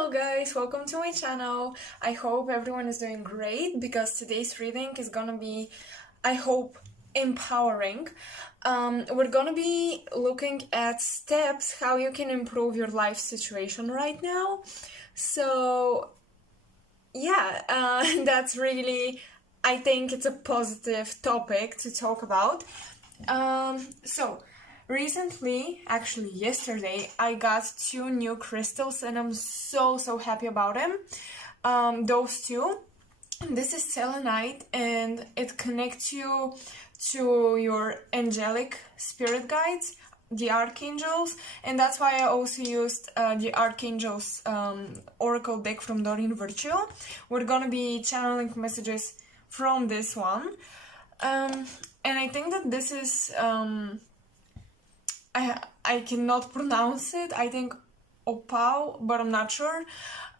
Hello guys, welcome to my channel. I hope everyone is doing great because today's reading is gonna be, I hope, empowering. We're gonna be looking at steps how you can improve your life situation right now. So yeah, that's really, I think it's a positive topic to talk about. So recently, actually yesterday, I got 2 new crystals and I'm so happy about them. Those two. This is selenite and it connects you to your angelic spirit guides, the archangels, and that's why I also used the archangels oracle deck from Doreen Virtue. We're gonna be channeling messages from this one. And I think that this is I cannot pronounce it. I think opal, but I'm not sure.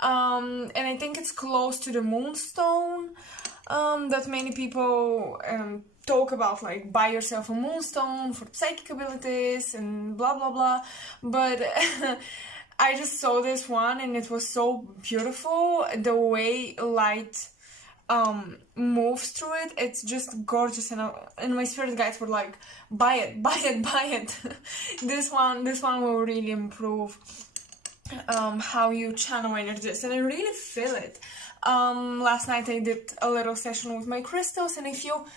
And I think it's close to the moonstone that many people talk about, like buy yourself a moonstone for psychic abilities and blah blah blah. But I just saw this one and it was so beautiful. The way light moves through it, it's just gorgeous, and my spirit guides were like, buy it, buy it, buy it. This one will really improve how you channel energies, and I really feel it. Last night I did a little session with my crystals and I feel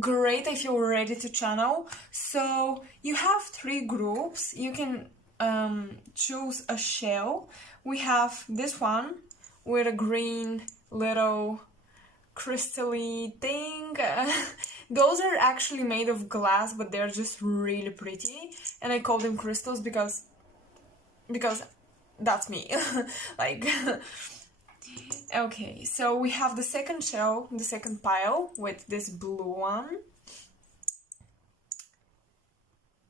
great. I feel ready to channel. So you have 3 groups. You can choose a shell. We have this one with a green little crystal-y thing. Those are actually made of glass, but they're just really pretty, and I call them crystals because that's me. Like okay, so we have the second shell, the second pile with this blue one.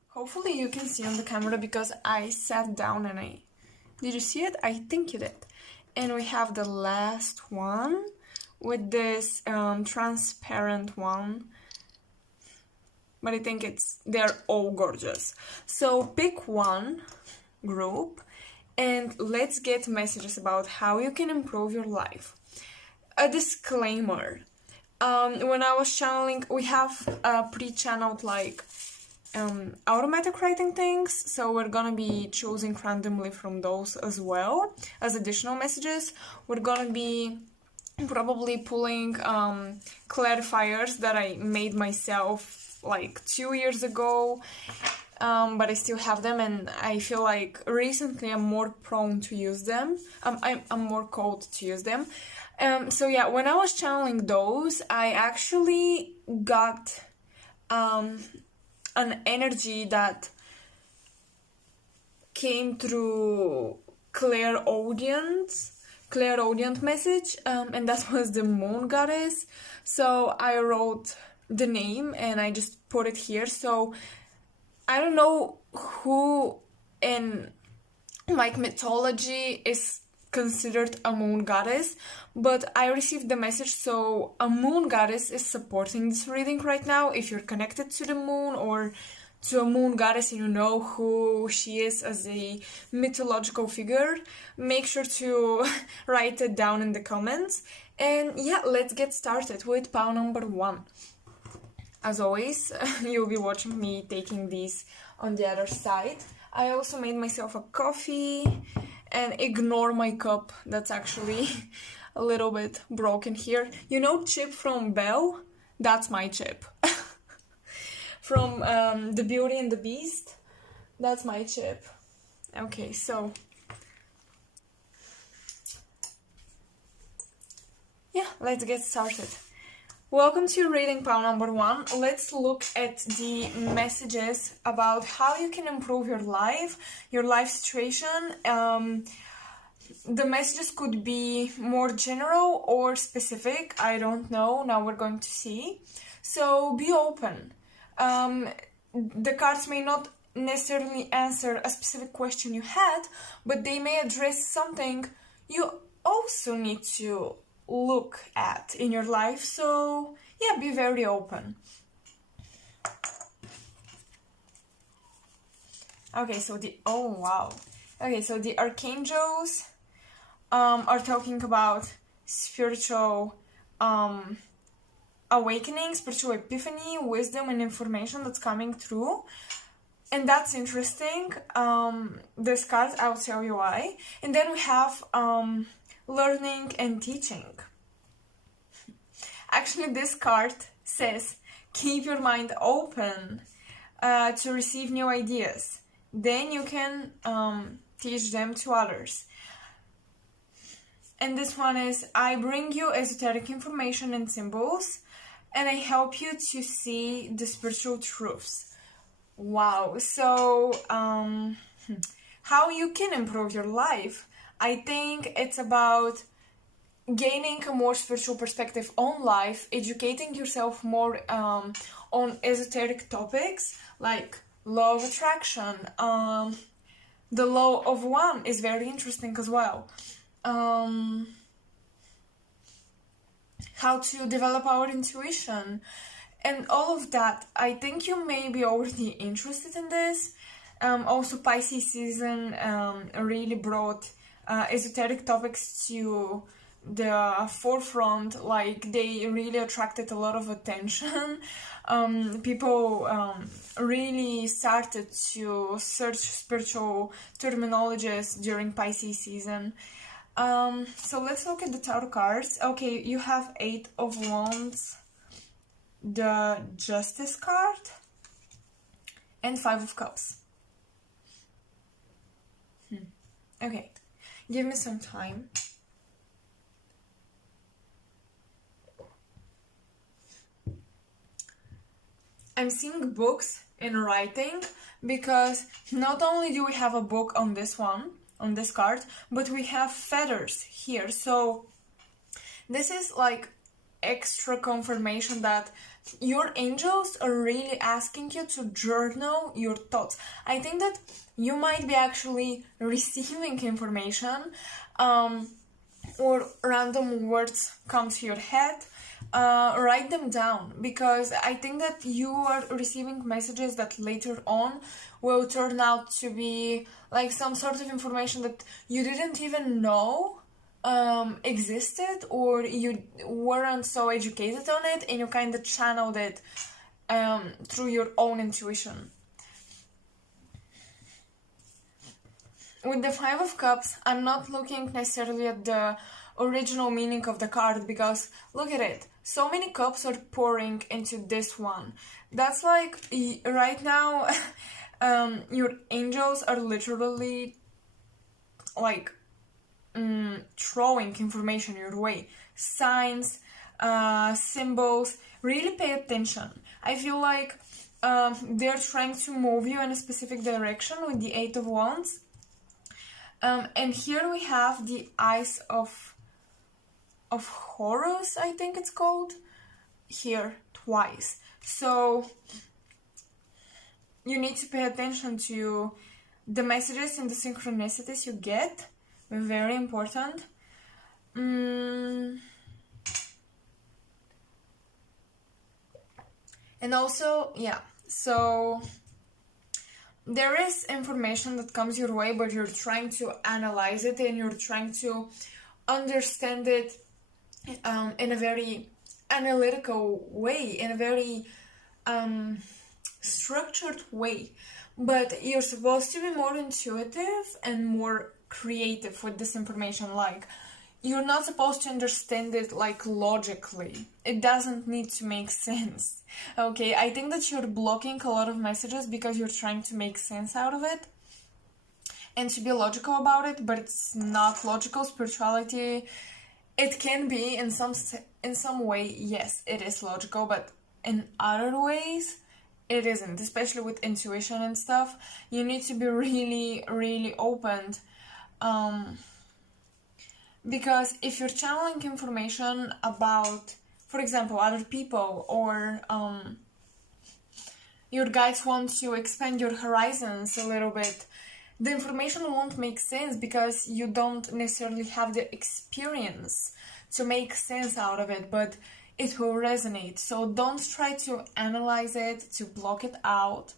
Hopefully you can see on the camera because I sat down and did you see it? I think you did. And we have the last one with this transparent one, but I think they're all gorgeous. So pick one group and let's get messages about how you can improve your life. A disclaimer, when I was channeling, we have pre-channeled like automatic writing things, so we're gonna be choosing randomly from those as well as additional messages. We're gonna be probably pulling clarifiers that I made myself like 2 years ago, but I still have them, and I feel like recently I'm more prone to use them. I'm more called to use them. So yeah, when I was channeling those, I actually got an energy that came through clairaudient message, and that was the moon goddess. So I wrote the name and I just put it here. So I don't know who in like mythology is considered a moon goddess, but I received the message. So a moon goddess is supporting this reading right now. If you're connected to the moon or to a moon goddess and you know who she is as a mythological figure, make sure to write it down in the comments. And yeah, let's get started with pile number 1. As always, you'll be watching me taking these on the other side. I also made myself a coffee, and ignore my cup, that's actually a little bit broken here. You know Chip from Belle? That's my Chip. From The Beauty and the Beast, that's my Chip. Okay, so yeah, let's get started. Welcome to reading pile number 1. Let's look at the messages about how you can improve your life situation. The messages could be more general or specific, I don't know. Now we're going to see. So be open. The cards may not necessarily answer a specific question you had, but they may address something you also need to look at in your life. So yeah, be very open. Okay, so the archangels are talking about spiritual awakening, spiritual epiphany, wisdom, and information that's coming through. And that's interesting. This card, I'll tell you why. And then we have learning and teaching. Actually, this card says, keep your mind open to receive new ideas. Then you can teach them to others. And this one is, I bring you esoteric information and symbols, and I help you to see the spiritual truths. Wow. So, how you can improve your life? I think it's about gaining a more spiritual perspective on life, educating yourself more on esoteric topics like law of attraction. The law of one is very interesting as well. How to develop our intuition and all of that. I think you may be already interested in this. Also, Pisces season really brought esoteric topics to the forefront. Like, they really attracted a lot of attention. People really started to search spiritual terminologies during Pisces season. So let's look at the tarot cards. Okay, you have 8 of Wands, the Justice card, and 5 of Cups. Okay, give me some time. I'm seeing books in writing, because not only do we have a book on this one, on this card, but we have feathers here. So this is like extra confirmation that your angels are really asking you to journal your thoughts. I think that you might be actually receiving information, or random words come to your head. Write them down, because I think that you are receiving messages that later on will turn out to be like some sort of information that you didn't even know existed, or you weren't so educated on it, and you kind of channeled it through your own intuition. With the 5 of Cups, I'm not looking necessarily at the original meaning of the card, because look at it. So many cups are pouring into this one. That's like, right now, your angels are literally like throwing information your way. Signs, symbols. Really pay attention. I feel like they're trying to move you in a specific direction with the 8 of Wands. And here we have the Eyes of Horus, I think it's called, here twice. So you need to pay attention to the messages and the synchronicities you get. Very important. And also, yeah, so there is information that comes your way, but you're trying to analyze it, and you're trying to understand it in a very analytical way, in a very structured way. But you're supposed to be more intuitive and more creative with this information. Like, you're not supposed to understand it like logically. It doesn't need to make sense. Okay, I think that you're blocking a lot of messages because you're trying to make sense out of it and to be logical about it, but it's not logical. Spirituality, it can be in some way, yes, it is logical, but in other ways it isn't, especially with intuition and stuff. You need to be really, really open, because if you're channeling information about, for example, other people, or your guides want to expand your horizons a little bit, the information won't make sense because you don't necessarily have the experience to make sense out of it, but it will resonate. So don't try to analyze it, to block it out.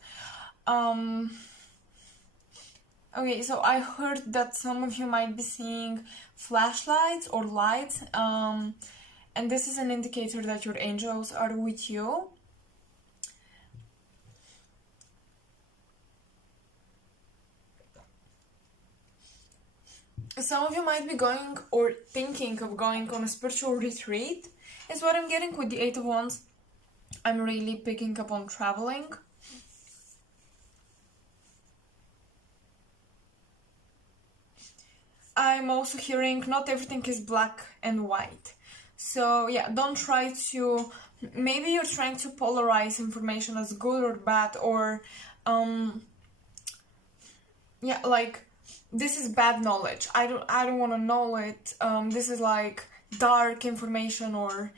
Okay, so I heard that some of you might be seeing flashlights or lights, and this is an indicator that your angels are with you. Some of you might be going or thinking of going on a spiritual retreat, is what I'm getting with the Eight of Wands. I'm really picking up on traveling. I'm also hearing not everything is black and white. So yeah, don't try to, maybe you're trying to polarize information as good or bad, or yeah, like this is bad knowledge. I don't want to know it. This is like dark information, or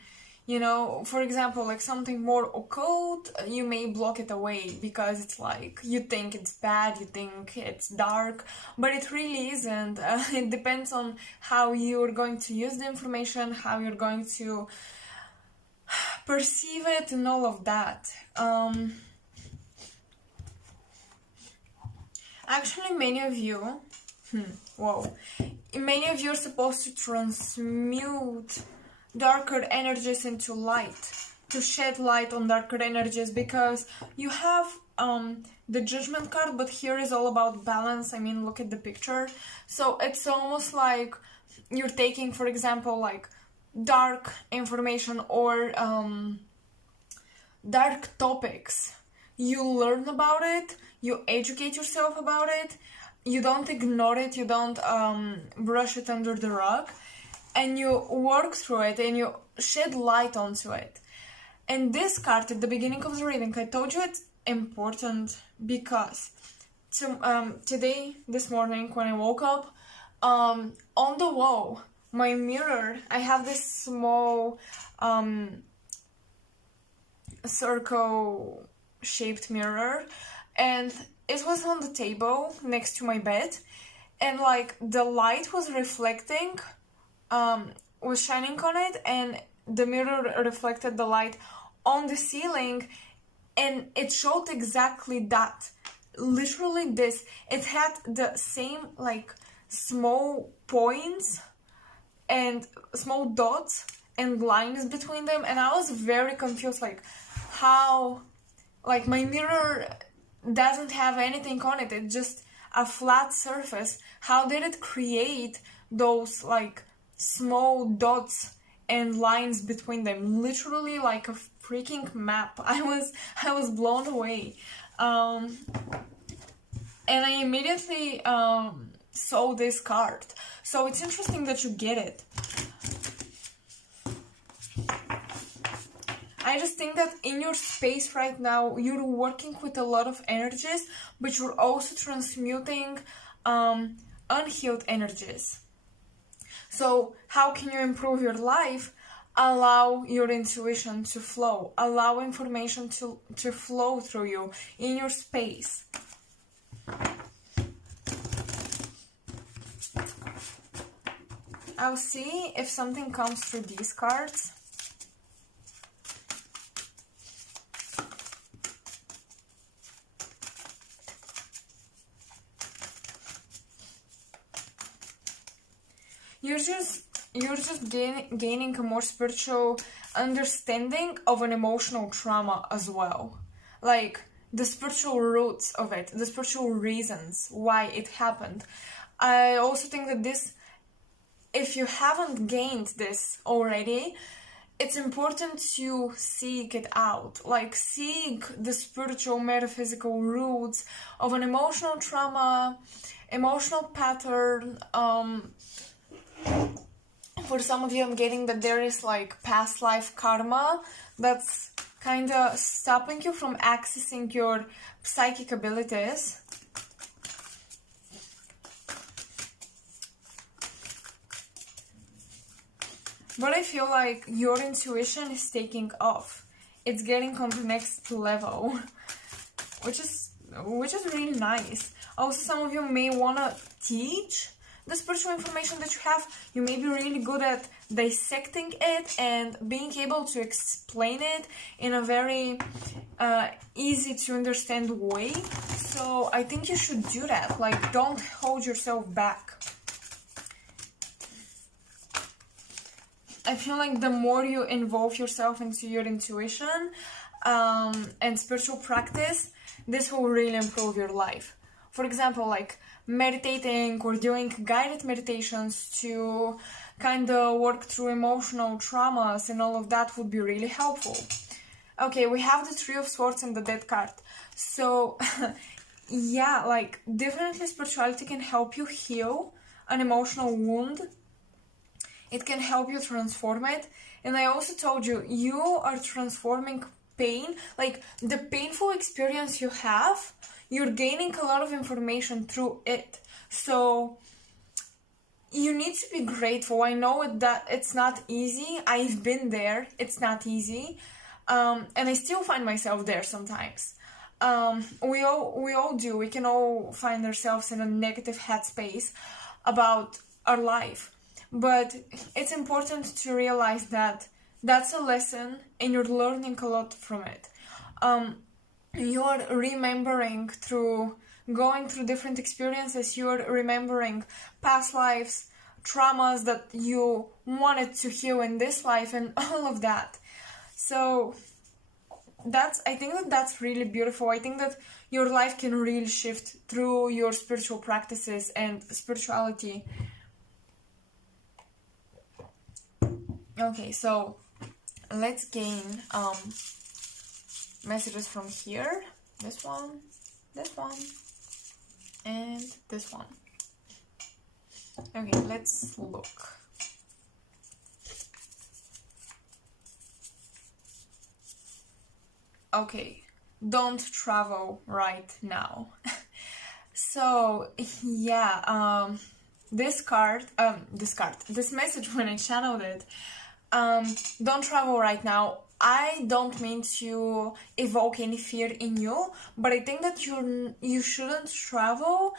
you know, for example, like something more occult, you may block it away because it's like you think it's bad, you think it's dark, but it really isn't. It depends on how you're going to use the information, how you're going to perceive it, and all of that. Actually, many of you, many of you are supposed to transmute darker energies into light, to shed light on darker energies, because you have the Judgment card, but here is all about balance. I mean, look at the picture. So it's almost like you're taking, for example, like dark information or dark topics. You learn about it, you educate yourself about it, you don't ignore it, you don't brush it under the rug, and you work through it and you shed light onto it. And this card at the beginning of the reading, I told you it's important because today, this morning, when I woke up, on the wall, my mirror, I have this small circle shaped mirror, and it was on the table next to my bed, and like the light was reflecting, was shining on it, and the mirror reflected the light on the ceiling, and it showed exactly that, literally this. It had the same like small points and small dots and lines between them, and I was very confused, like how, like my mirror doesn't have anything on it, it's just a flat surface. How did it create those like small dots and lines between them, literally like a freaking map? I was blown away, and I immediately saw this card. So it's interesting that you get it. I just think that in your space right now, you're working with a lot of energies, but you're also transmuting unhealed energies. So how can you improve your life? Allow your intuition to flow. Allow information to flow through you in your space. I'll see if something comes through these cards. You're just gaining a more spiritual understanding of an emotional trauma as well. Like the spiritual roots of it, the spiritual reasons why it happened. I also think that this, if you haven't gained this already, it's important to seek it out. Like seek the spiritual metaphysical roots of an emotional trauma, emotional pattern. For some of you, I'm getting that there is like past life karma that's kind of stopping you from accessing your psychic abilities. But I feel like your intuition is taking off. It's getting on the next level, which is really nice. Also, some of you may want to teach the spiritual information that you have. You may be really good at dissecting it and being able to explain it in a very easy to understand way. So I think you should do that. Like, don't hold yourself back. I feel like the more you involve yourself into your intuition and spiritual practice, this will really improve your life. For example, like meditating or doing guided meditations to kind of work through emotional traumas and all of that would be really helpful. Okay, we have the Three of Swords and the Death card. So, yeah, like definitely spirituality can help you heal an emotional wound. It can help you transform it. And I also told you, you are transforming pain. Like, the painful experience you have, you're gaining a lot of information through it. So, you need to be grateful. I know that it's not easy. I've been there. It's not easy. And I still find myself there sometimes. We all do. We can all find ourselves in a negative headspace about our life. But it's important to realize that that's a lesson and you're learning a lot from it. You're remembering through going through different experiences, you're remembering past lives, traumas that you wanted to heal in this life and all of that. So I think that's really beautiful. I think that your life can really shift through your spiritual practices and spirituality. Okay, so let's gain messages from here. This one, and this one. Okay, let's look. Okay, don't travel right now. So yeah, this message when I channeled it, don't travel right now. I don't mean to evoke any fear in you, but I think that you shouldn't travel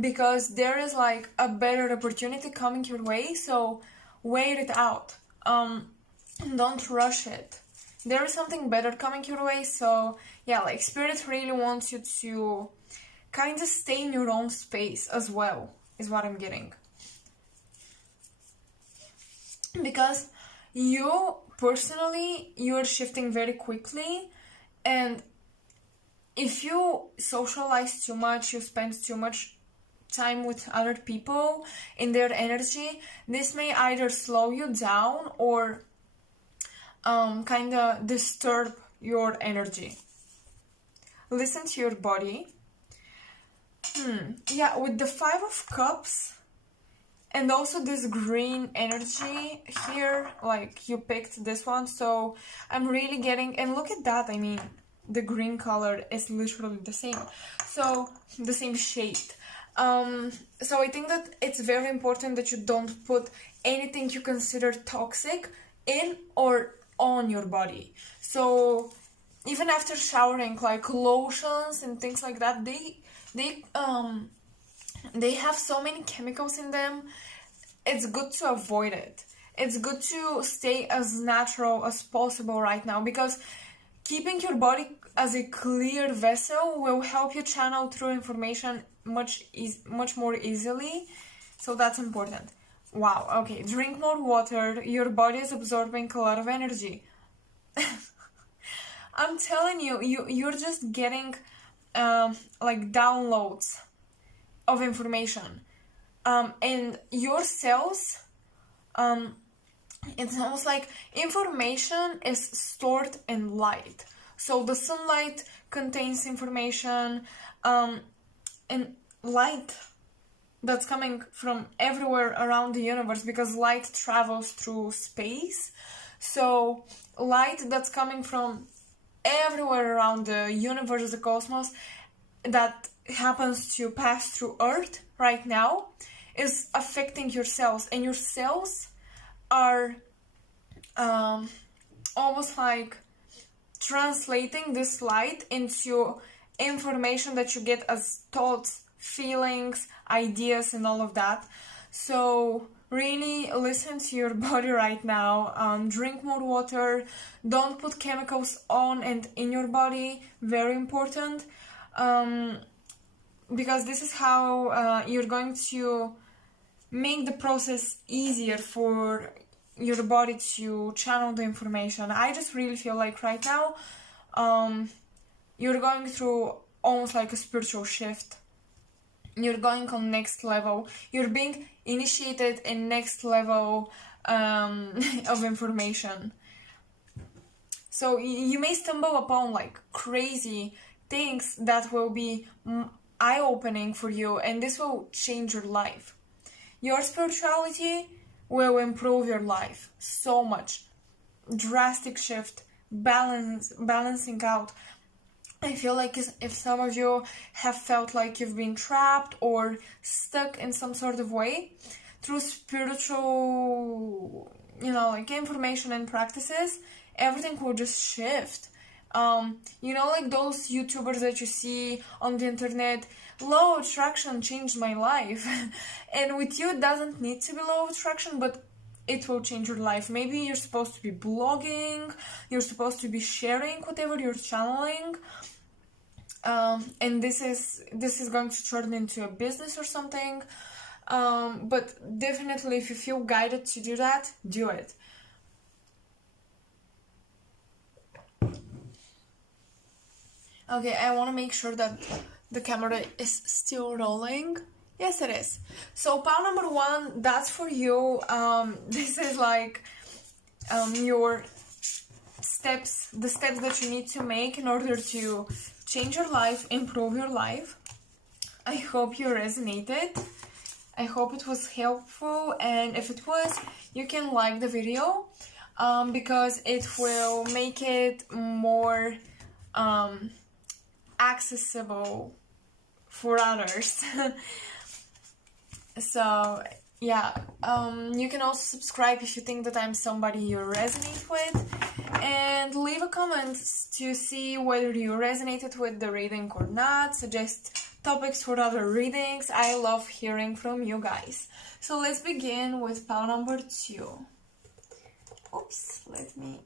because there is like a better opportunity coming your way, so wait it out. Don't rush it. There is something better coming your way, so yeah, like Spirit really wants you to kind of stay in your own space as well, is what I'm getting. Because you personally, you're shifting very quickly, and if you socialize too much, you spend too much time with other people in their energy, this may either slow you down or kind of disturb your energy. Listen to your body. Yeah, with the Five of Cups and also this green energy here, like you picked this one, so I'm really getting, and look at that, I mean, the green color is literally the same, so the same shade. So I think that it's very important that you don't put anything you consider toxic in or on your body. So even after showering, like lotions and things like that, they have so many chemicals in them. It's good to avoid it. It's good to stay as natural as possible right now, because keeping your body as a clear vessel will help you channel through information much more easily. So that's important. Wow, okay, drink more water. Your body is absorbing a lot of energy. I'm telling you, you're just getting like downloads of information. And your cells, it's almost like information is stored in light. So the sunlight contains information, and light that's coming from everywhere around the universe, because light travels through space. So light that's coming from everywhere around the universe, the cosmos, that happens to pass through Earth right now, is affecting your cells, and your cells are almost like translating this light into information that you get as thoughts, feelings, ideas, and all of that. So really listen to your body right now. Drink more water. Don't put chemicals on and in your body. Very important. because this is how you're going to make the process easier for your body to channel the information. I just really feel like right now you're going through almost like a spiritual shift. You're going on next level. You're being initiated in next level of information. So you may stumble upon like crazy things that will be eye-opening for you, and this will change your life. Your spirituality will improve your life so much. Drastic shift, balancing out. I feel like if some of you have felt like you've been trapped or stuck in some sort of way, through spiritual, like information and practices, everything will just shift. Like those YouTubers that you see on the internet, law of attraction changed my life. And with you, it doesn't need to be law of attraction, but it will change your life. Maybe you're supposed to be blogging, you're supposed to be sharing whatever you're channeling, and this is going to turn into a business or something. But definitely, if you feel guided to do that, do it. Okay, I want to make sure that the camera is still rolling. Yes, it is. So pile number 1, that's for you. This is like your steps, the steps that you need to make in order to change your life, improve your life. I hope you resonated. I hope it was helpful, and if it was, you can like the video because it will make it more accessible for others. So yeah, you can also subscribe if you think that I'm somebody you resonate with, and leave a comment to see whether you resonated with the reading or not. Suggest topics for other readings. I love hearing from you guys. So let's begin with pile number 2. Oops, okay.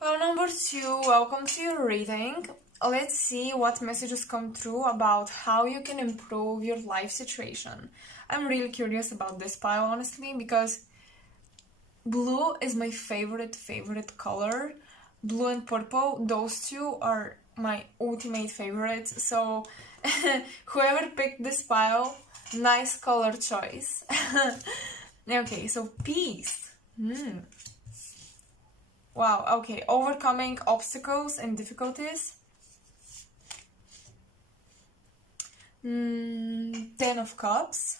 Pile number 2, welcome to your reading. Let's see what messages come through about how you can improve your life situation. I'm really curious about this pile, honestly, because blue is my favorite color. Blue and purple, those two are my ultimate favorites. So whoever picked this pile, nice color choice. Okay, so peace. Wow, okay, overcoming obstacles and difficulties. 10 of Cups.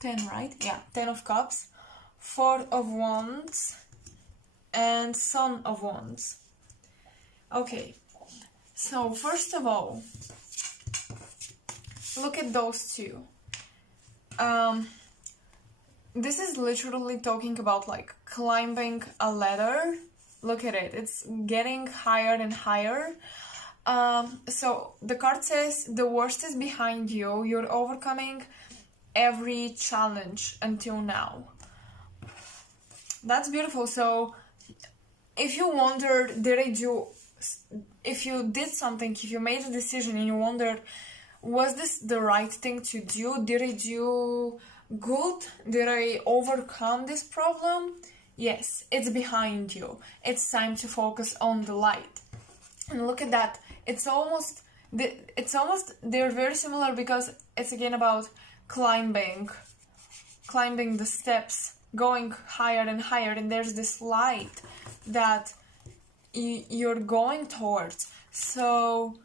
10, right? Yeah, 10 of Cups. 4 of Wands. And Son of Wands. Okay, so first of all, look at those two. This is literally talking about like climbing a ladder. Look at it, it's getting higher and higher. So the card says the worst is behind you. You're overcoming every challenge until now. That's beautiful. So if you wondered, if you did something, if you made a decision and you wondered, was this the right thing to do? Did I do good? Did I overcome this problem? Yes, it's behind you. It's time to focus on the light. And look at that. They're very similar because it's again about climbing the steps, going higher and higher, and there's this light that you're going towards. So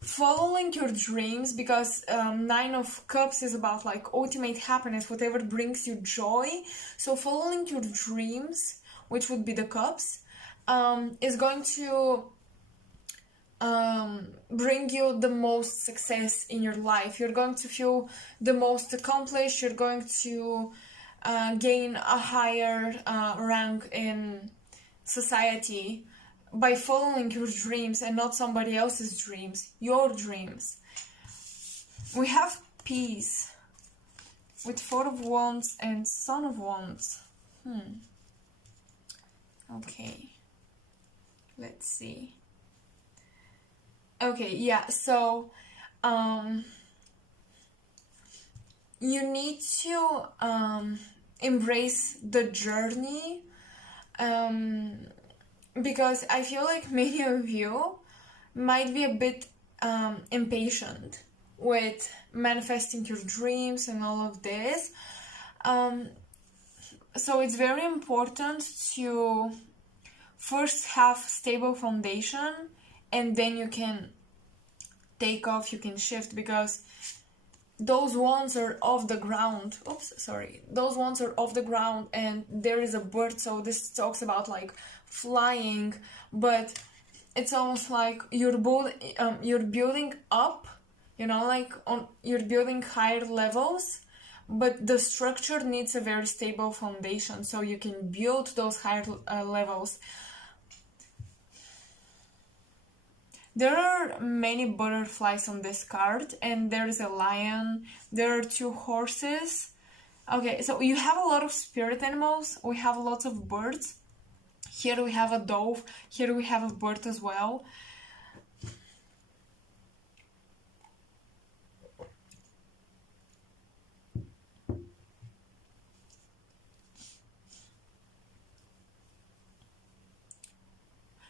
following your dreams, because 9 of Cups is about like ultimate happiness, whatever brings you joy. So following your dreams, which would be the Cups, is going to bring you the most success in your life. You're going to feel the most accomplished. You're going to gain a higher rank in society by following your dreams and not somebody else's dreams, your dreams. We have peace. with Four of Wands and Son of Wands. Okay, let's see. Okay, yeah, so you need to embrace the journey, because I feel like many of you might be a bit impatient with manifesting your dreams and all of this. So it's very important to first have stable foundation, and then you can take off, you can shift, because those ones are off the ground. Those ones are off the ground and there is a bird, so this talks about like flying, but it's almost like you're building up, you know, like you're building higher levels, but the structure needs a very stable foundation so you can build those higher levels. There are many butterflies on this card, and there is a lion, there are 2 horses. Okay, so you have a lot of spirit animals, we have lots of birds. Here we have a dove, here we have a bird as well.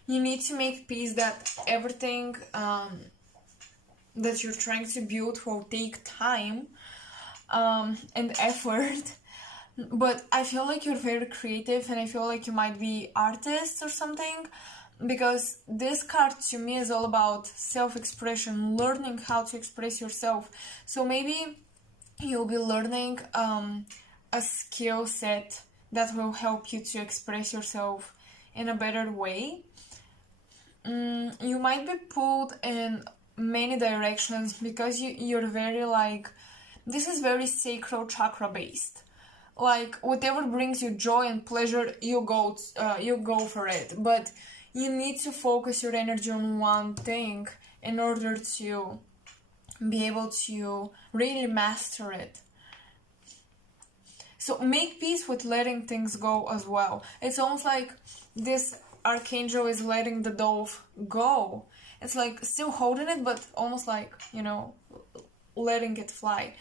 You need to make peace that everything that you're trying to build will take time and effort. But I feel like you're very creative, and I feel like you might be artists or something, because this card to me is all about self-expression, learning how to express yourself. So maybe you'll be learning a skill set that will help you to express yourself in a better way. You might be pulled in many directions because you're very like, this is very sacral chakra based. Like whatever brings you joy and pleasure, you go for it. But you need to focus your energy on one thing in order to be able to really master it. So make peace with letting things go as well. It's almost like this archangel is letting the dove go. It's like still holding it, but almost like, you know, letting it fly.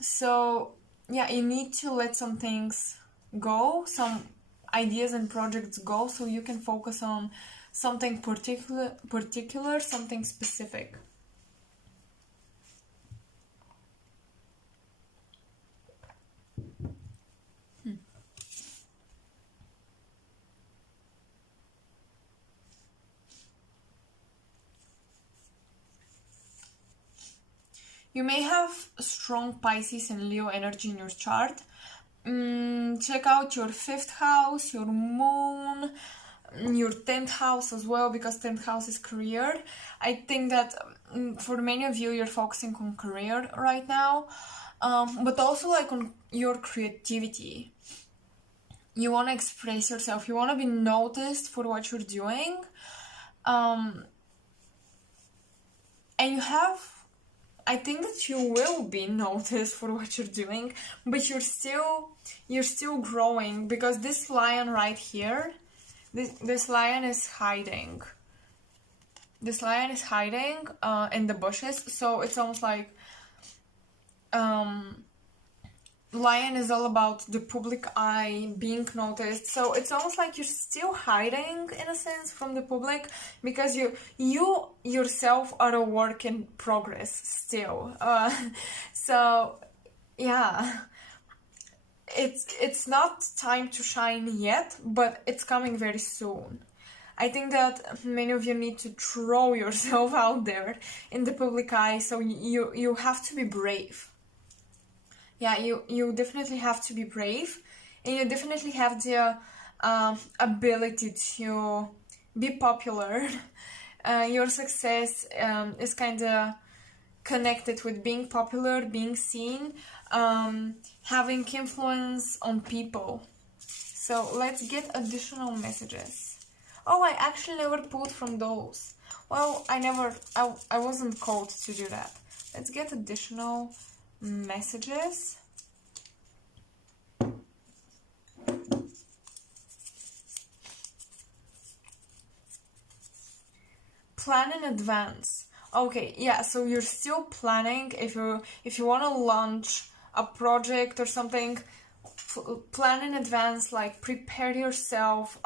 So yeah, you need to let some things go, some ideas and projects go, so you can focus on something particular, something specific. You may have strong Pisces and Leo energy in your chart. Check out your 5th house, your moon, your 10th house as well, because 10th house is career. I think that for many of you, you're focusing on career right now, but also like on your creativity. You want to express yourself, you want to be noticed for what you're doing, and you have, I think that you will be noticed for what you're doing, but you're still growing, because this lion right here, this lion is hiding. This lion is hiding in the bushes, so it's almost like lion is all about the public eye, being noticed. So it's almost like you're still hiding in a sense from the public, because you yourself are a work in progress still. So yeah, it's not time to shine yet, but it's coming very soon. I think that many of you need to throw yourself out there in the public eye, so you have to be brave. Yeah, you definitely have to be brave, and you definitely have the ability to be popular. Your success is kind of connected with being popular, being seen, having influence on people. So let's get additional messages. Oh, I actually never pulled from those. Well, I wasn't called to do that. Let's get additional messages. plan in advance. Okay, yeah, so you're still planning. If you want to launch a project or something, plan in advance, like prepare yourself,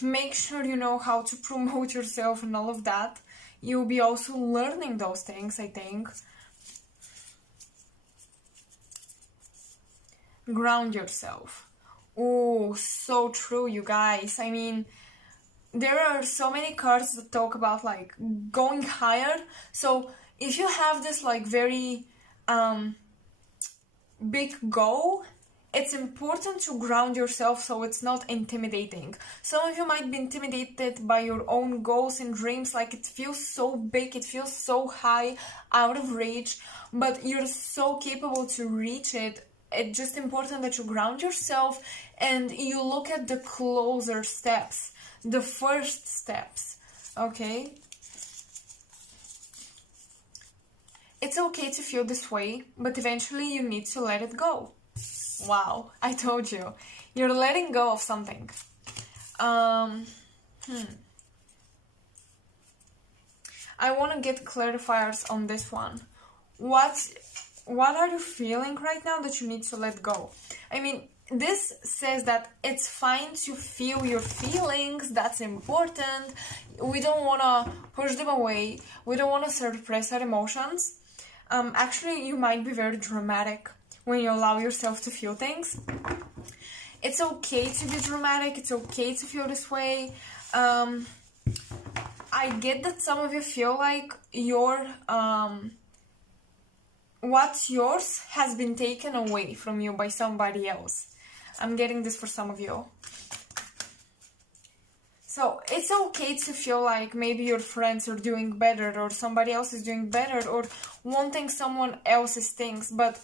make sure you know how to promote yourself and all of that. You'll be also learning those things, I think. Ground yourself. Oh, so true, you guys. I mean, there are so many cards that talk about like going higher. So if you have this like very big goal, it's important to ground yourself so it's not intimidating. Some of you might be intimidated by your own goals and dreams, like it feels so big, it feels so high, out of reach, but you're so capable to reach it. It's just important that you ground yourself and you look at the closer steps, the first steps, okay? It's okay to feel this way, but eventually you need to let it go. Wow, I told you. You're letting go of something. I want to get clarifiers on this one. What are you feeling right now that you need to let go? I mean, this says that it's fine to feel your feelings. That's important. We don't want to push them away. We don't want to suppress our emotions. Actually, you might be very dramatic when you allow yourself to feel things. It's okay to be dramatic. It's okay to feel this way. I get that some of you feel like what's yours has been taken away from you by somebody else. I'm getting this for some of you. So it's okay to feel like maybe your friends are doing better or somebody else is doing better or wanting someone else's things, but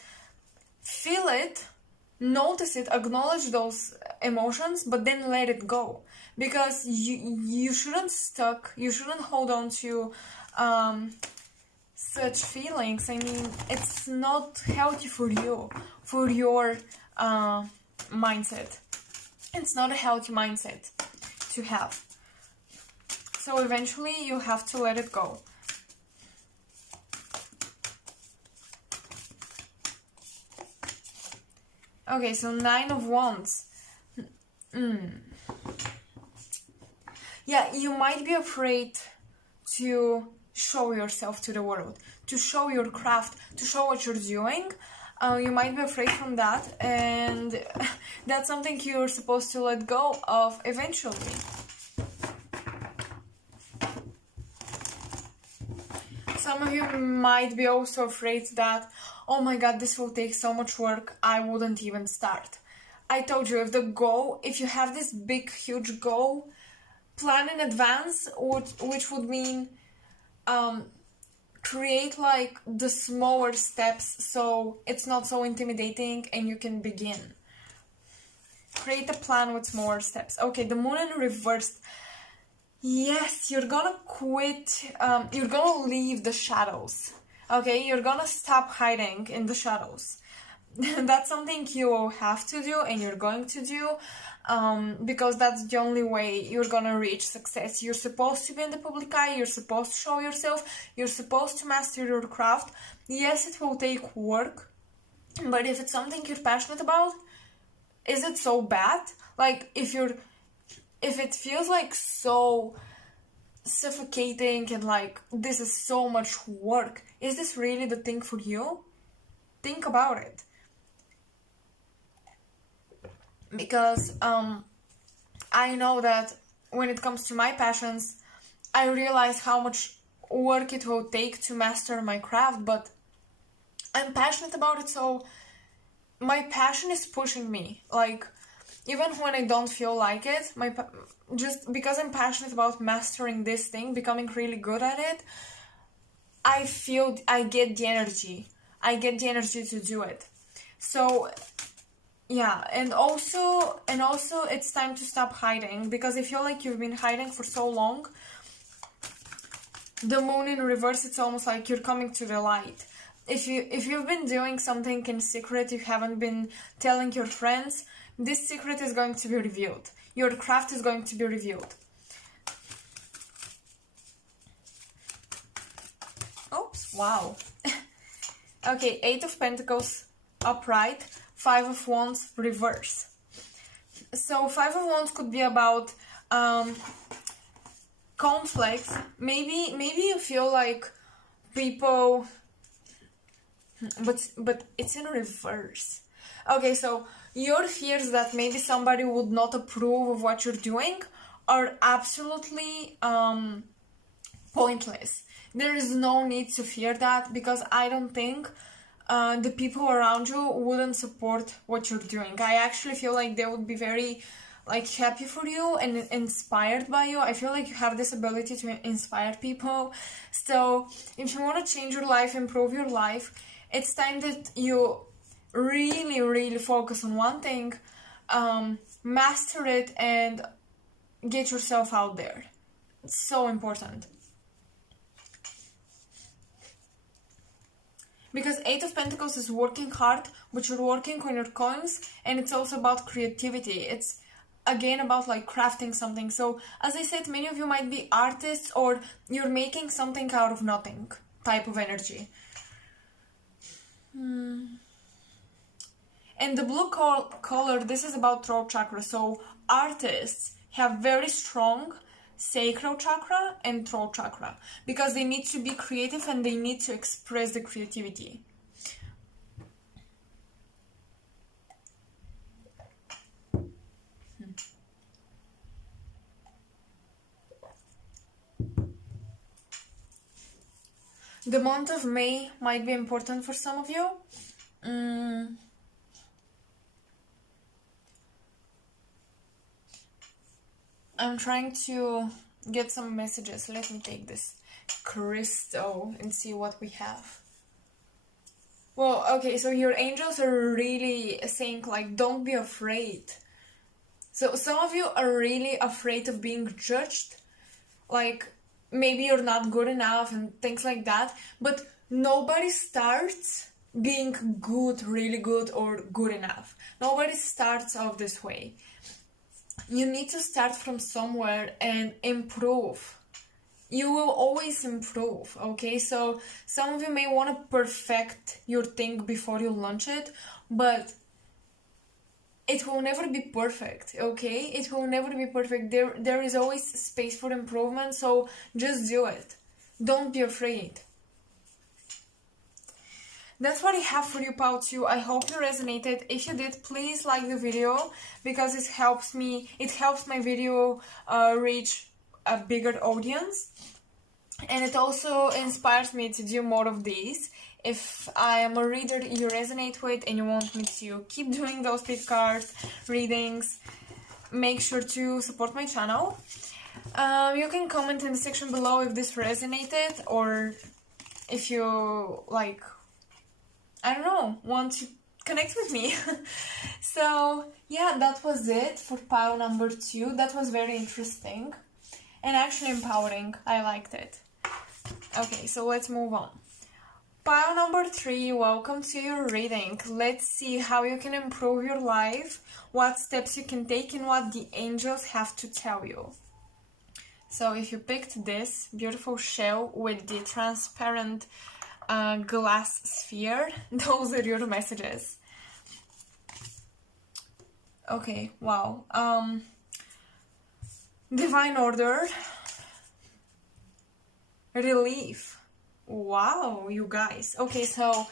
feel it, notice it, acknowledge those emotions, but then let it go. Because you shouldn't hold on to such feelings. I mean, it's not healthy for you, for your mindset. It's not a healthy mindset to have. So eventually you have to let it go. Okay, so 9 of Wands. Yeah, you might be afraid to show yourself to the world, to show your craft, to show what you're doing. You might be afraid from that, and that's something you're supposed to let go of eventually. Some of you might be also afraid that, oh my god, this will take so much work, I wouldn't even start. I told you, if you have this big, huge goal, plan in advance, which would mean create like the smaller steps so it's not so intimidating and you can begin. Create a plan with smaller steps. Okay, the moon in reverse. Yes, you're gonna quit, you're gonna leave the shadows. Okay, you're gonna stop hiding in the shadows. That's something you have to do and you're going to do, because that's the only way you're gonna reach success. You're supposed to be in the public eye, you're supposed to show yourself, you're supposed to master your craft. Yes, it will take work, but if it's something you're passionate about, is it so bad? Like, if it feels like so suffocating and like this is so much work, is this really the thing for you? Think about it. Because I know that when it comes to my passions, I realize how much work it will take to master my craft, but I'm passionate about it, so my passion is pushing me. Like, even when I don't feel like it, just because I'm passionate about mastering this thing, becoming really good at it, I get the energy. I get the energy to do it. So, yeah, and also it's time to stop hiding, because I feel like you've been hiding for so long. The moon in reverse, it's almost like you're coming to the light. If you've been doing something in secret, you haven't been telling your friends, this secret is going to be revealed. Your craft is going to be revealed. Pentacles. Wow. Okay, 8 of Pentacles upright, 5 of Wands reverse. So 5 of Wands could be about conflicts. Maybe you feel like people, but it's in reverse. Okay, so your fears that maybe somebody would not approve of what you're doing are absolutely pointless. There is no need to fear that, because I don't think the people around you wouldn't support what you're doing. I actually feel like they would be very happy for you and inspired by you. I feel like you have this ability to inspire people. So if you want to change your life, improve your life, it's time that you really focus on one thing, master it, and get yourself out there. It's so important. Because 8 of Pentacles is working hard, but you're working on your coins, and it's also about creativity. It's again about crafting something. So as I said, many of you might be artists, or you're making something out of nothing type of energy. And the blue color, this is about throat chakra. So artists have very strong sacral chakra and throat chakra, because they need to be creative and they need to express the creativity. The month of May might be important for some of you. I'm trying to get some messages. Let me take this crystal and see what we have. Well, okay, so your angels are really saying don't be afraid. So some of you are really afraid of being judged. Maybe you're not good enough and things like that. But nobody starts being good, really good, or good enough. Nobody starts off this way. You need to start from somewhere and improve. You will always improve, okay? So some of you may want to perfect your thing before you launch it, but it will never be perfect, okay? It will never be perfect. There is always space for improvement, so just do it. Don't be afraid. That's what I have for you, Pal 2. I hope you resonated. If you did, please like the video, because it helps my video reach a bigger audience. And it also inspires me to do more of these. If I am a reader you resonate with and you want me to keep doing those pick cards, readings, make sure to support my channel. You can comment in the section below if this resonated, or if you I don't know, want to connect with me. So yeah, that was it for pile number 2. That was very interesting and actually empowering. I liked it. Okay, so let's move on. Pile number 3, welcome to your reading. Let's see how you can improve your life, what steps you can take, and what the angels have to tell you. So if you picked this beautiful shell with the transparent glass sphere, those are your messages. Okay, wow. Divine order. Relief. Wow, you guys. Okay, so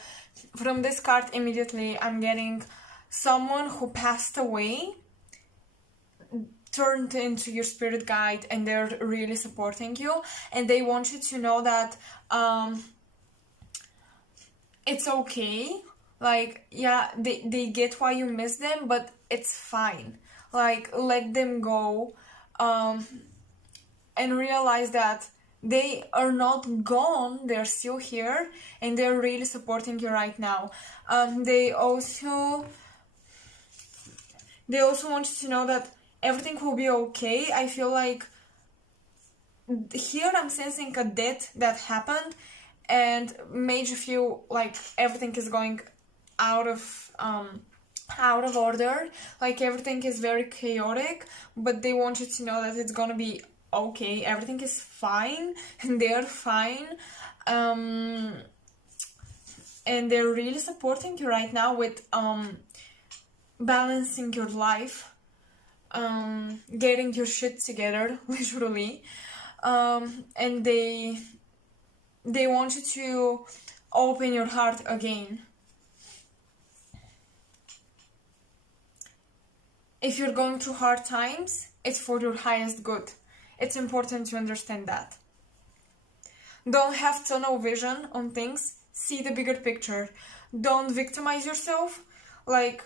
from this card immediately I'm getting someone who passed away turned into your spirit guide, and they're really supporting you, and they want you to know that it's okay. Yeah, they get why you miss them, but it's fine. Let them go, and realize that they are not gone, they're still here, and they're really supporting you right now. They also want you to know that everything will be okay. I feel like here I'm sensing a death that happened and made you feel like everything is going out of order, like everything is very chaotic, but they want you to know that it's gonna be okay, everything is fine, and they're fine. And they're really supporting you right now with balancing your life, getting your shit together, literally. And they want you to open your heart again. If you're going through hard times, it's for your highest good. It's important to understand that. Don't have tunnel vision on things. See the bigger picture. Don't victimize yourself. Like,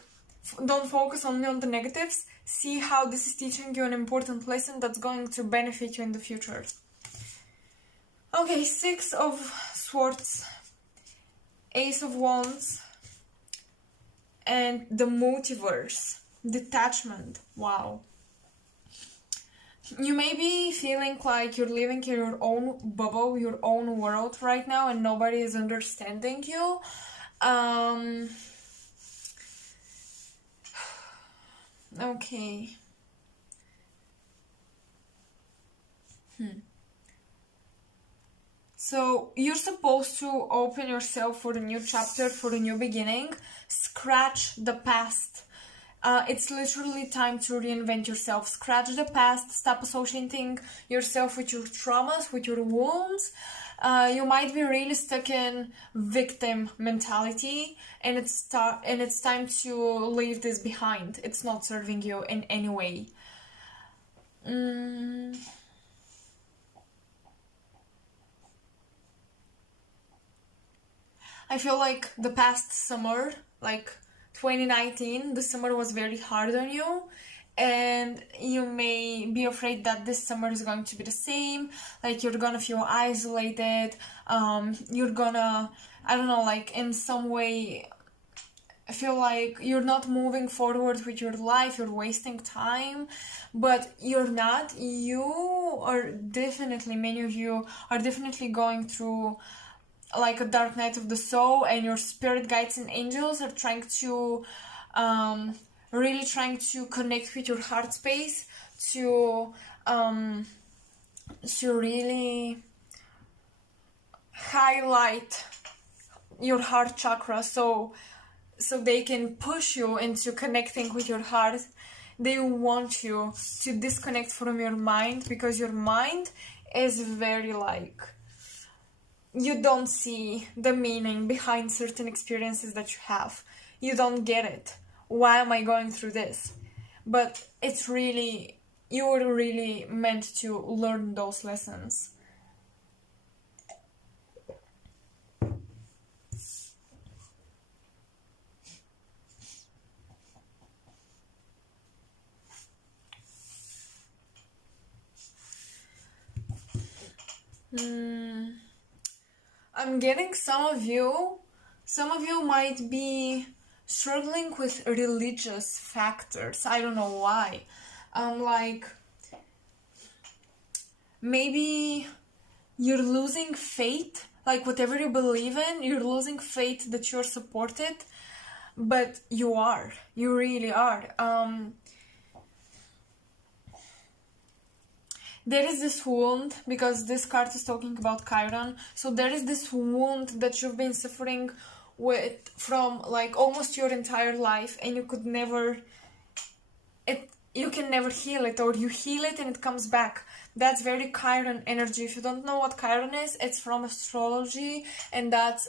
don't focus only on the negatives. See how this is teaching you an important lesson that's going to benefit you in the future. Okay, 6 of Swords, Ace of Wands, and the Multiverse. Detachment. Wow. You may be feeling like you're living in your own bubble, your own world right now, and nobody is understanding you. Okay. So you're supposed to open yourself for a new chapter, for a new beginning. Scratch the past. It's literally time to reinvent yourself. Scratch the past. Stop associating yourself with your traumas, with your wounds. You might be really stuck in victim mentality, and it's time to leave this behind. It's not serving you in any way. I feel like the past summer, like 2019, the summer was very hard on you, and you may be afraid that this summer is going to be the same. Like, you're gonna feel isolated, you're gonna, I don't know, like in some way feel like you're not moving forward with your life, you're wasting time, but you're not. You are definitely, many of you are definitely going through like a dark night of the soul, and your spirit guides and angels are trying to really trying to connect with your heart space, to really highlight your heart chakra, so they can push you into connecting with your heart. They want you to disconnect from your mind, because your mind is very like, you don't see the meaning behind certain experiences that you have. You don't get it. Why am I going through this? But it's really, you were really meant to learn those lessons. I'm getting some of you might be struggling with religious factors. I don't know why. Like, maybe you're losing faith, like whatever you believe in, you're losing faith that you're supported, but you really are. There is this wound, because this card is talking about Chiron, so there is this wound that you've been suffering with from like almost your entire life, and you can never heal it, or you heal it and it comes back. That's very Chiron energy. If you don't know what Chiron is, it's from astrology, and that's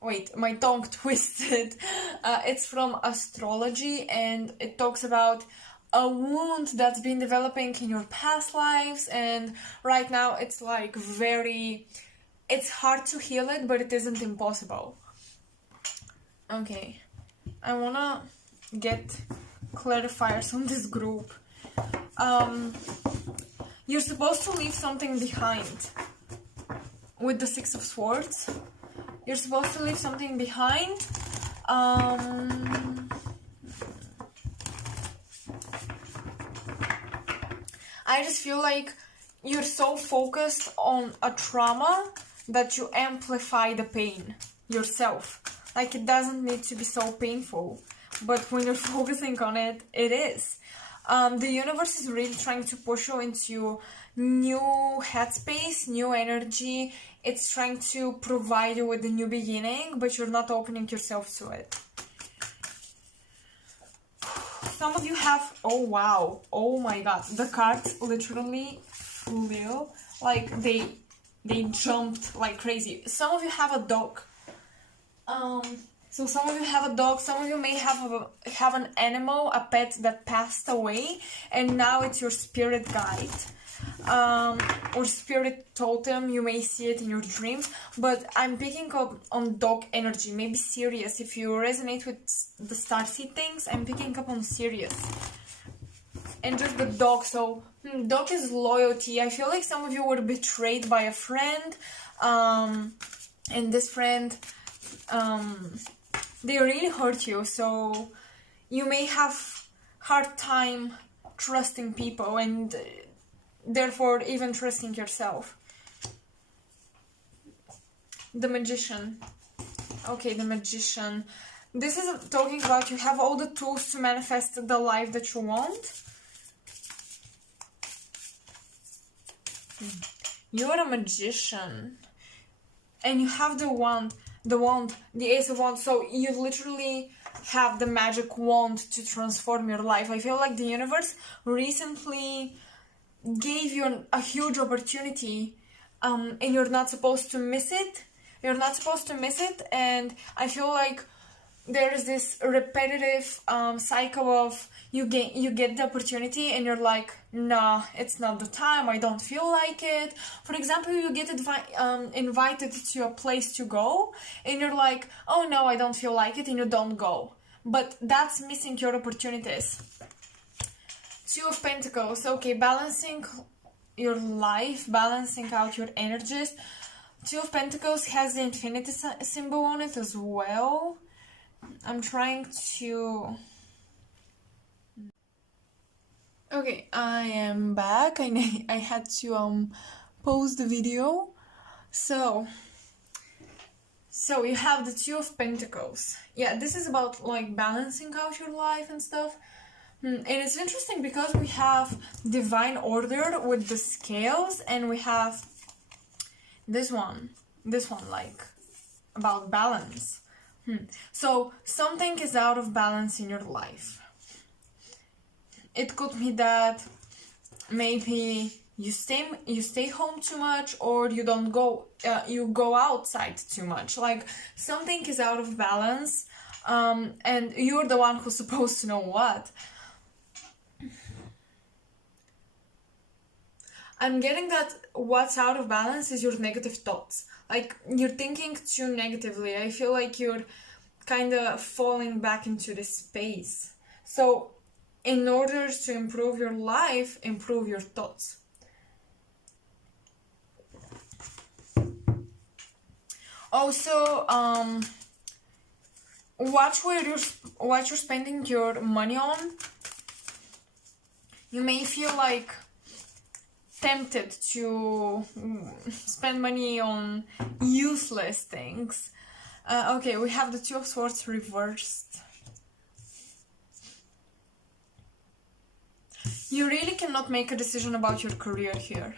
wait, my tongue twisted. It's from astrology, and it talks about a wound that's been developing in your past lives, and right now it's like it's hard to heal it, but it isn't impossible. Okay, I wanna get clarifiers on this group. You're supposed to leave something behind with the 6 of Swords. You're supposed to leave something behind. I just feel like you're so focused on a trauma that you amplify the pain yourself. Like, it doesn't need to be so painful, but when you're focusing on it, it is. The universe is really trying to push you into new headspace, new energy. It's trying to provide you with a new beginning, but you're not opening yourself to it. Some of you have, oh wow, oh my god, the cards literally flew, like they jumped like crazy. Some of you have a dog. So some of you have a dog, some of you may have an animal, a pet that passed away, and now it's your spirit guide. Or spirit totem, you may see it in your dreams, but I'm picking up on dog energy, maybe Sirius. If you resonate with the starseed things, I'm picking up on Sirius. And just the dog, so dog is loyalty. I feel like some of you were betrayed by a friend, and this friend, they really hurt you, so you may have hard time trusting people and therefore even trusting yourself. The Magician. Okay, the Magician. This is talking about you have all the tools to manifest the life that you want. You're a magician. And you have the wand, the Ace of Wands. So you literally have the magic wand to transform your life. I feel like the universe recently gave you a huge opportunity, and you're not supposed to miss it. You're not supposed to miss it, and I feel like there is this repetitive cycle of you get the opportunity and you're like, nah, it's not the time, I don't feel like it. For example, you get invited to a place to go and you're like, oh no, I don't feel like it, and you don't go. But that's missing your opportunities. Two of Pentacles. Okay, balancing your life, balancing out your energies. Two of Pentacles has the infinity symbol on it as well. I'm trying to... Okay, I am back. I had to pause the video. So you have the Two of Pentacles. Yeah, this is about like balancing out your life and stuff. And it's interesting because we have divine order with the scales, and we have this one like about balance. So something is out of balance in your life. It could be that maybe you stay home too much, or you don't go you go outside too much. Like something is out of balance, and you're the one who's supposed to know what. I'm getting that what's out of balance is your negative thoughts. Like, you're thinking too negatively. I feel like you're kind of falling back into this space. So, in order to improve your life, improve your thoughts. Also, watch what you're spending your money on. You may feel like tempted to spend money on useless things. Okay, we have the Two of Swords reversed. You really cannot make a decision about your career here.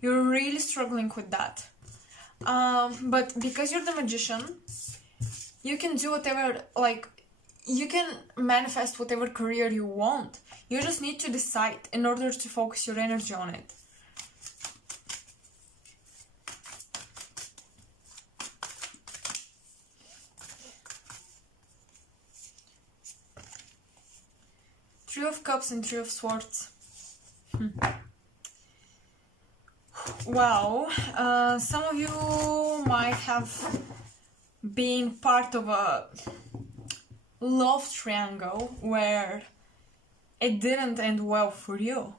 You're really struggling with that. But because you're the Magician, you can do whatever, like, you can manifest whatever career you want. You just need to decide in order to focus your energy on it. Three of Cups and Three of Swords. Wow, some of you might have been part of a love triangle where it didn't end well for you.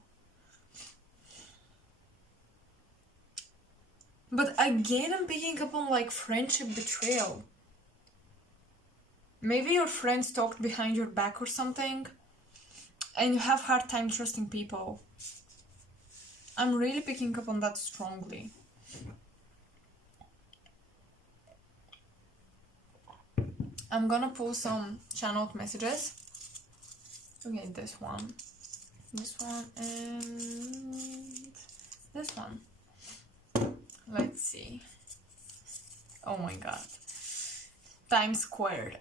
But again, I'm picking up on like friendship betrayal. Maybe your friends talked behind your back or something, and you have hard time trusting people. I'm really picking up on that strongly. I'm gonna pull some channeled messages. Okay, this one. this one, and this one. Let's see. Oh my god. Times squared.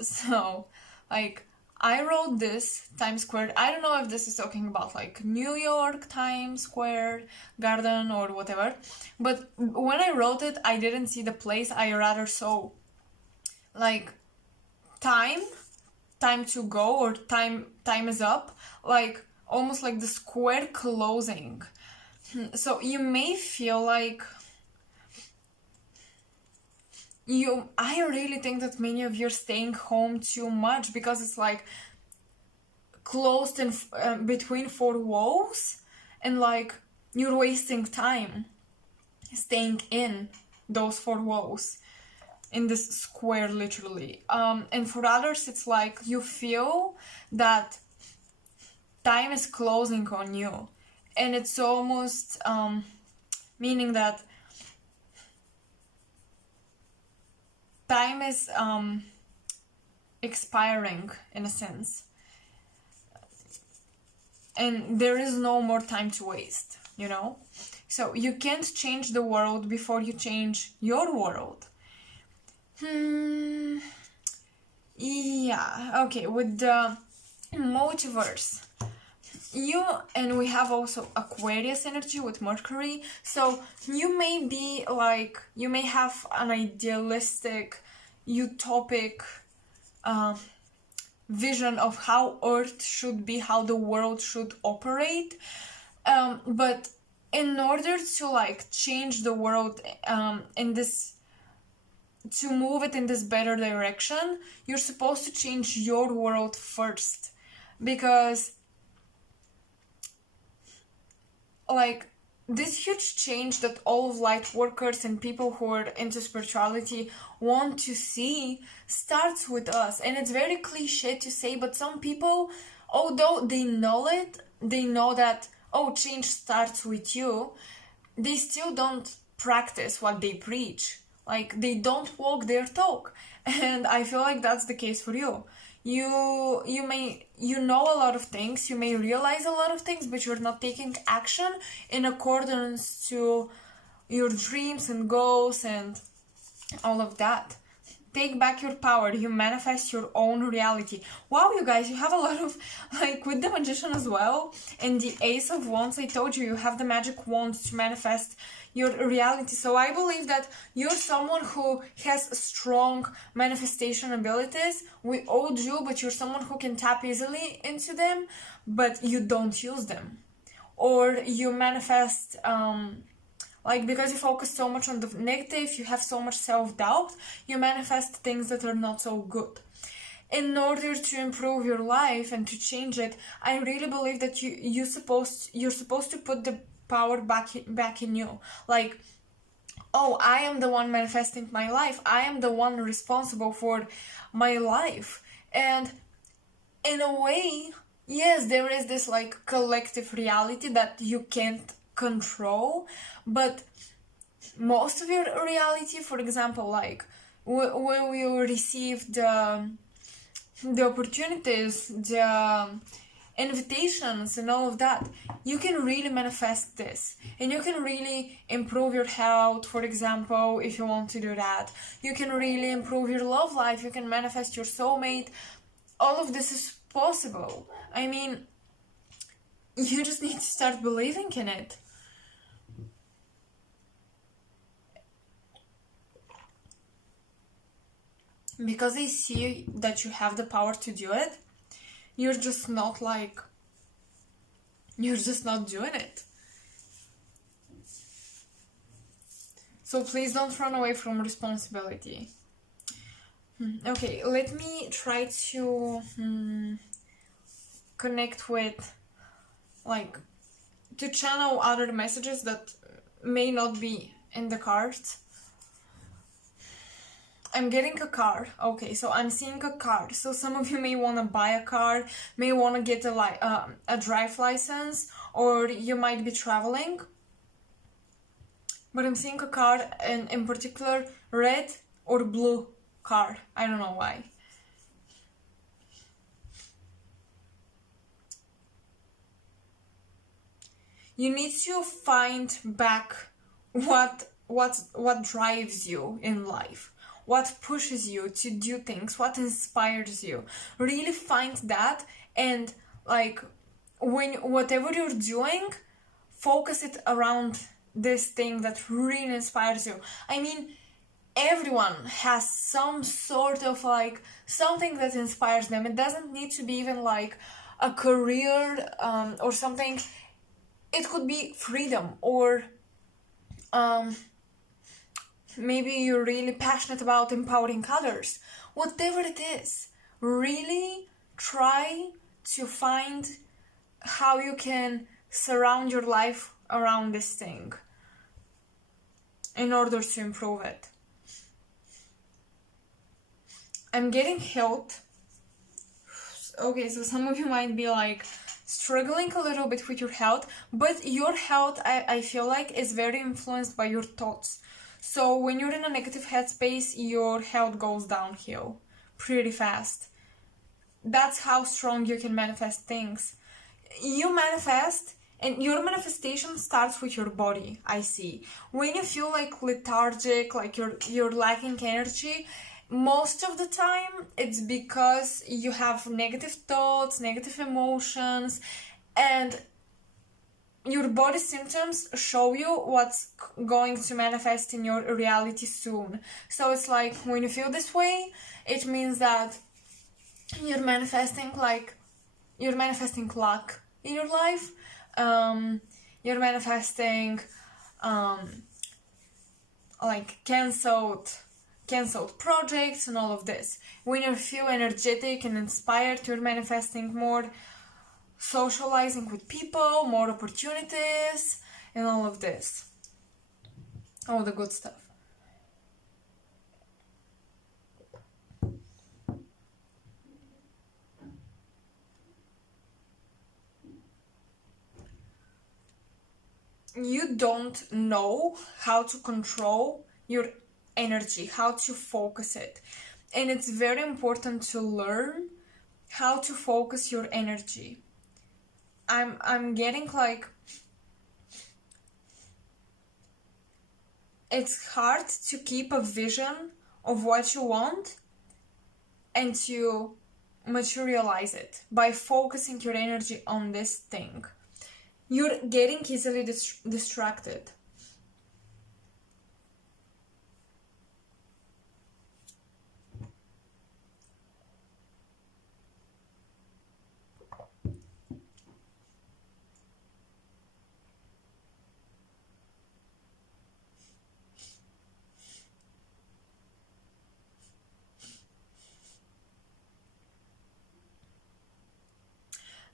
So, like, I wrote this Times Square. I don't know if this is talking about like New York Times Square Garden or whatever, but when I wrote it, I didn't see the place. I rather saw like time to go, or time is up, like almost like the square closing. So you may feel like I really think that many of you are staying home too much because it's like closed in between four walls, and like you're wasting time staying in those four walls, in this square, literally. And for others, it's like you feel that time is closing on you, and it's almost meaning that time is expiring in a sense, and there is no more time to waste, you know? So you can't change the world before you change your world. Yeah, okay, with the multiverse, and we have also Aquarius energy with Mercury, so you may be like, you may have an idealistic, utopic vision of how Earth should be, how the world should operate, but in order to like change the world in this, to move it in this better direction, you're supposed to change your world first, because like this huge change that all of light workers and people who are into spirituality want to see starts with us. And it's very cliche to say, but some people, although they know it, they know that, oh, change starts with you, they still don't practice what they preach. Like, they don't walk their talk. And I feel like that's the case for you. You know a lot of things, you may realize a lot of things, but you're not taking action in accordance to your dreams and goals and all of that. Take back your power. You manifest your own reality. Wow, you guys, you have a lot of, like, with the Magician as well, and the Ace of Wands, I told you, you have the magic wands to manifest your reality. So I believe that you're someone who has strong manifestation abilities. We all do, but you're someone who can tap easily into them, but you don't use them. Or you manifest, like, because you focus so much on the negative, you have so much self-doubt, you manifest things that are not so good. In order to improve your life and to change it, I really believe that you're supposed to put the power back in you. Like, oh, I am the one manifesting my life. I am the one responsible for my life. And in a way, yes, there is this like collective reality that you can't control, but most of your reality, for example, like when we receive the opportunities, the invitations and all of that, you can really manifest this, and you can really improve your health, for example, if you want to do that. You can really improve your love life, you can manifest your soulmate. All of this is possible. I mean, you just need to start believing in it. Because I see that you have the power to do it, you're just not doing it. So please don't run away from responsibility. Okay, let me try to connect with, like, to channel other messages that may not be in the cards. I'm getting a car. Okay, so I'm seeing a car. So some of you may want to buy a car, may want to get a drive license, or you might be traveling. But I'm seeing a car, and in particular, red or blue car. I don't know why. You need to find back what drives you in life, what pushes you to do things, what inspires you. Really find that, and like when whatever you're doing, focus it around this thing that really inspires you. I mean, everyone has some sort of like something that inspires them. It doesn't need to be even like a career or something. It could be freedom, or maybe you're really passionate about empowering others. Whatever it is, really try to find how you can surround your life around this thing in order to improve it. I'm getting health. Okay, so some of you might be like struggling a little bit with your health, but your health, I feel like, is very influenced by your thoughts. So when you're in a negative headspace, your health goes downhill pretty fast. That's how strong you can manifest things. You manifest, and your manifestation starts with your body, I see. When you feel like lethargic, like you're lacking energy, most of the time it's because you have negative thoughts, negative emotions, and your body symptoms show you what's going to manifest in your reality soon. So it's like when you feel this way, it means that you're manifesting luck in your life. You're manifesting like cancelled projects and all of this. When you feel energetic and inspired, you're manifesting more socializing with people, more opportunities, and all of this. All the good stuff. You don't know how to control your energy, how to focus it. And it's very important to learn how to focus your energy. I'm getting like, it's hard to keep a vision of what you want and to materialize it by focusing your energy on this thing. You're getting easily distracted.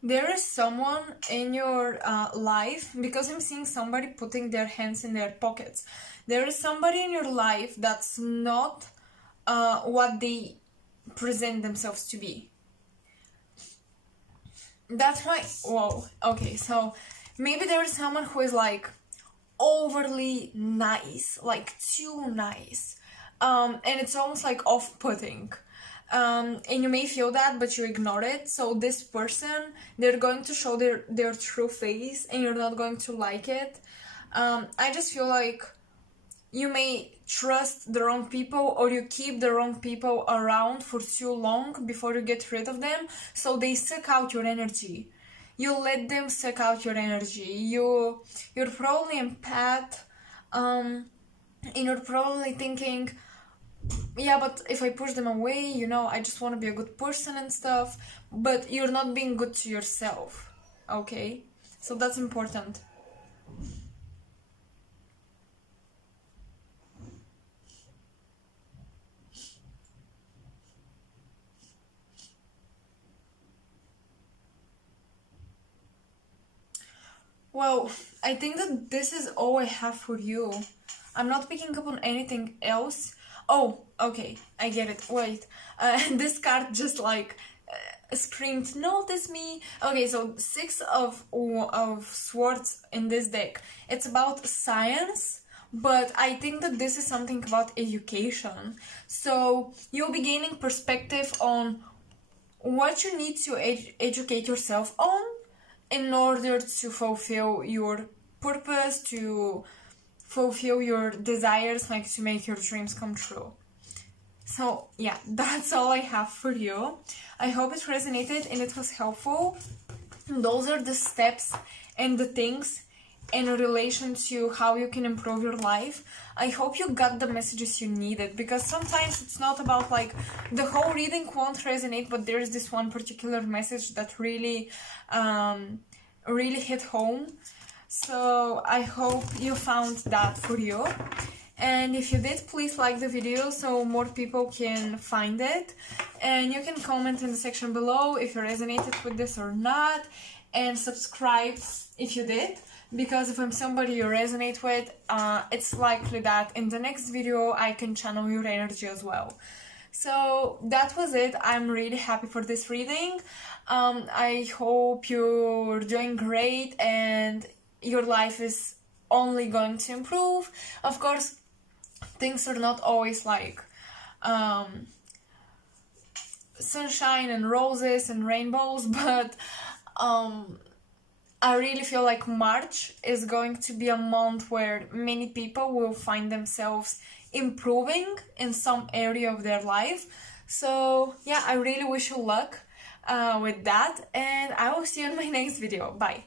There is someone in your life, because I'm seeing somebody putting their hands in their pockets. There is somebody in your life that's not what they present themselves to be. That's why, whoa, okay, so maybe there is someone who is like overly nice, like too nice, and it's almost like off-putting. And you may feel that, but you ignore it. So this person, they're going to show their true face, and you're not going to like it. I just feel like you may trust the wrong people, or you keep the wrong people around for too long before you get rid of them, so they suck out your energy. You let them suck out your energy. You're probably empath, and you're probably thinking, yeah, but if I push them away, I just want to be a good person and stuff, but you're not being good to yourself, okay? So that's important. Well, I think that this is all I have for you. I'm not picking up on anything else. Oh, okay, I get it. Wait, this card just like screamed, "Notice me." Okay, so 6 of swords in this deck. It's about science, but I think that this is something about education. So you'll be gaining perspective on what you need to educate yourself on in order to fulfill your purpose, to fulfill your desires, like to make your dreams come true. So yeah, that's all I have for you. I hope it resonated and it was helpful. Those are the steps and the things in relation to how you can improve your life. I hope you got the messages you needed, because sometimes it's not about like the whole reading won't resonate, but there's this one particular message that really really hit home. So I hope you found that for you. And if you did, please like the video so more people can find it. And you can comment in the section below if you resonated with this or not. And subscribe if you did, because if I'm somebody you resonate with, it's likely that in the next video I can channel your energy as well. So that was it. I'm really happy for this reading. I hope you're doing great and your life is only going to improve. Of course, things are not always like sunshine and roses and rainbows, but I really feel like March is going to be a month where many people will find themselves improving in some area of their life. So yeah, I really wish you luck with that, and I will see you in my next video. Bye.